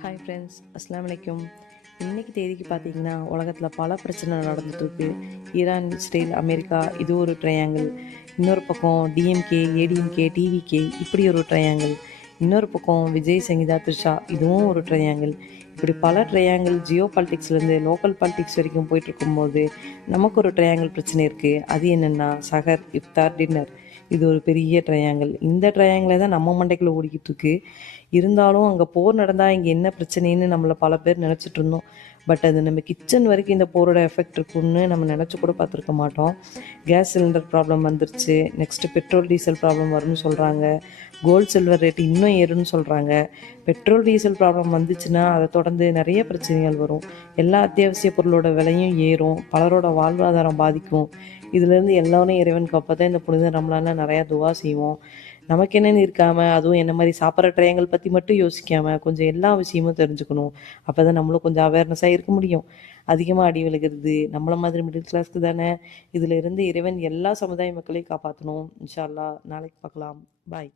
Hi friends, அஸ்ஸலாமு அலைக்கும். இன்னைக்கு தேதிக்கு பார்த்தீங்கன்னா உலகத்தில் பல பிரச்சனை நடந்துட்டுருக்கு. ஈரான், இஸ்ரேல், அமெரிக்கா இது ஒரு ட்ரையாங்கிள். இன்னொரு பக்கம் டிஎம்கே, ஏடிஎம்கே, டிவிகே இப்படி ஒரு ட்ரையாங்கிள். இன்னொரு பக்கம் விஜய், சங்கீதா, த்ரிஷா இதுவும் ஒரு ட்ரையாங்கிள். இப்படி பல ட்ரையாங்கிள் ஜியோ பாலிட்டிக்ஸ்லேருந்து லோக்கல் பாலிட்டிக்ஸ் வரைக்கும் போயிட்டு இருக்கும்போது நமக்கு ஒரு ட்ரையாங்கிள் பிரச்சனை இருக்குது. அது என்னென்னா சஹர், இஃப்தார், டின்னர். இது ஒரு பெரிய ட்ரையாங்கிள். இந்த ட்ரையாங்கிளே தான் நம்ம மண்டைக்குள்ளே ஓடிக்கிட்டு இருக்கு. இருந்தாலும் அங்கே போர் நடந்தால் இங்கே என்ன பிரச்சனைன்னு நம்மளை பல பேர் நினச்சிட்டு இருந்தோம். பட் அது நம்ம கிச்சன் வரைக்கும் இந்த போரோட எஃபெக்ட் இருக்குன்னு நம்ம நினச்சி கூட பார்த்துருக்க மாட்டோம். கேஸ் சிலிண்டர் ப்ராப்ளம் வந்துருச்சு. நெக்ஸ்ட்டு பெட்ரோல் டீசல் ப்ராப்ளம் வரும்னு சொல்கிறாங்க. கோல்டு சில்வர் ரேட்டு இன்னும் ஏறும்னு சொல்கிறாங்க. பெட்ரோல் டீசல் ப்ராப்ளம் வந்துச்சுன்னா அதை தொடர்ந்து நிறைய பிரச்சனைகள் வரும். எல்லா அத்தியாவசிய பொருளோட விலையும் ஏறும். பலரோட வாழ்வாதாரம் பாதிக்கும். இதுலேருந்து எல்லோரும் இறைவன் காப்பாற்ற இந்த புனித ரமலானில் நிறையா துவா செய்வோம். நமக்கு என்னென்னு இருக்காமல் அதுவும் என்ன மாதிரி சாப்பிட்ற ட்ரையங்கள் பற்றி மட்டும் யோசிக்காமல் கொஞ்சம் எல்லா விஷயமும் தெரிஞ்சுக்கணும். அப்போ தான் நம்மளும் கொஞ்சம் அவேர்னஸாக இருக்க முடியும். அதிகமாக அடி விழுகிறது நம்மள மாதிரி மிடில் கிளாஸ்க்கு தானே. இதில் இருந்து இறைவன் எல்லா சமுதாய மக்களையும் காப்பாற்றணும். இன்ஷா அல்லாஹ். நாளைக்கு பார்க்கலாம். பாய்.